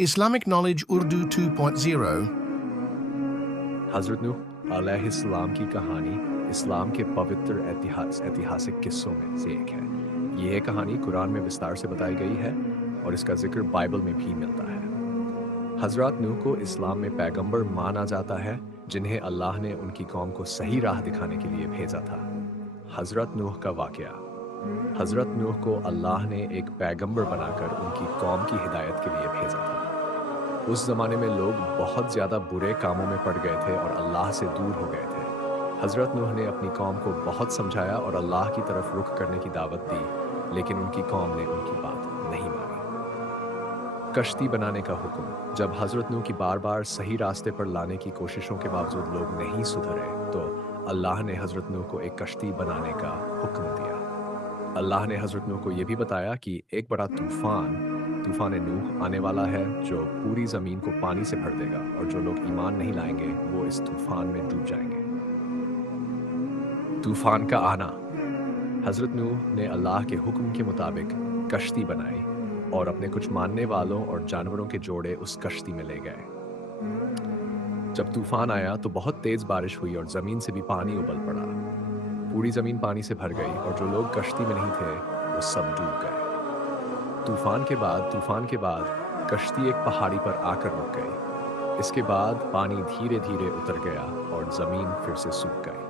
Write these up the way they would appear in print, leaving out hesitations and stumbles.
Islamic Knowledge Urdu 2.0 हज़रत नूह अलैहिस्सलाम की कहानी इस्लाम के पवित्र ऐतिहासिक किस्सों में से एक है। यह कहानी कुरान में विस्तार से बताई गई है और इसका जिक्र बाइबल में भी मिलता है। हज़रत नूह को इस्लाम में पैगंबर माना जाता है, जिन्हें अल्लाह ने उनकी कौम को सही राह दिखाने के लिए भेजा था। हज़रत नूह का वाक़या। हज़रत नूह को अल्लाह ने एक पैगंबर बनाकर उनकी कौम की हिदायत के लिए भेजा था। उस ज़माने में लोग बहुत ज़्यादा बुरे कामों में पड़ गए थे और अल्लाह से दूर हो गए थे। हज़रत नूह ने अपनी कौम को बहुत समझाया और अल्लाह की तरफ रुख करने की दावत दी, लेकिन उनकी कौम ने उनकी बात नहीं मानी। कश्ती बनाने का हुक्म। जब हज़रत नूह की बार-बार सही रास्ते पर लाने की कोशिशों के बावजूद लोग नहीं सुधरे, तो अल्लाह ने हज़रत नूह को एक कश्ती बनाने का हुक्म दिया। अल्लाह ने हज़रत नूह को ये भी बताया कि एक बड़ा तूफ़ान नूह आने वाला है, जो पूरी ज़मीन को पानी से भर देगा और जो लोग ईमान नहीं लाएंगे, वो इस तूफ़ान में डूब जाएंगे। तूफ़ान का आना। हज़रत नूह ने अल्लाह के हुक्म के मुताबिक कश्ती बनाई और अपने कुछ मानने वालों और जानवरों के जोड़े उस कश्ती में ले गए। जब तूफ़ान आया तो बहुत तेज़ बारिश हुई और ज़मीन से भी पानी उबल पड़ा। पूरी ज़मीन पानी से भर गई और जो लोग कश्ती में नहीं थे, वो सब डूब गए। तूफ़ान के बाद कश्ती एक पहाड़ी पर आकर रुक गई। इसके बाद पानी धीरे-धीरे उतर गया और ज़मीन फिर से सूख गई।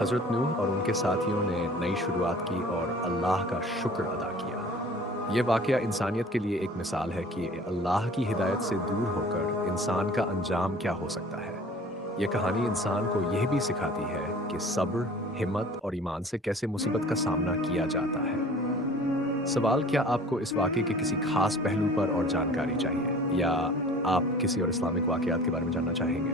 हज़रत नूह और उनके साथियों ने नई शुरुआत की और अल्लाह का शुक्र अदा किया। ये वाक़या इंसानियत के लिए एक मिसाल है कि अल्लाह की हिदायत से दूर होकर इंसान का अंजाम क्या हो सकता है। ये कहानी इंसान को यह भी सिखाती है कि सब्र, हिम्मत और ईमान से कैसे मुसीबत का सामना किया जाता है। सवाल, क्या आपको इस वाक़ये के किसी ख़ास पहलू पर और जानकारी चाहिए, या आप किसी और इस्लामिक वाक़यात के बारे में जानना चाहेंगे?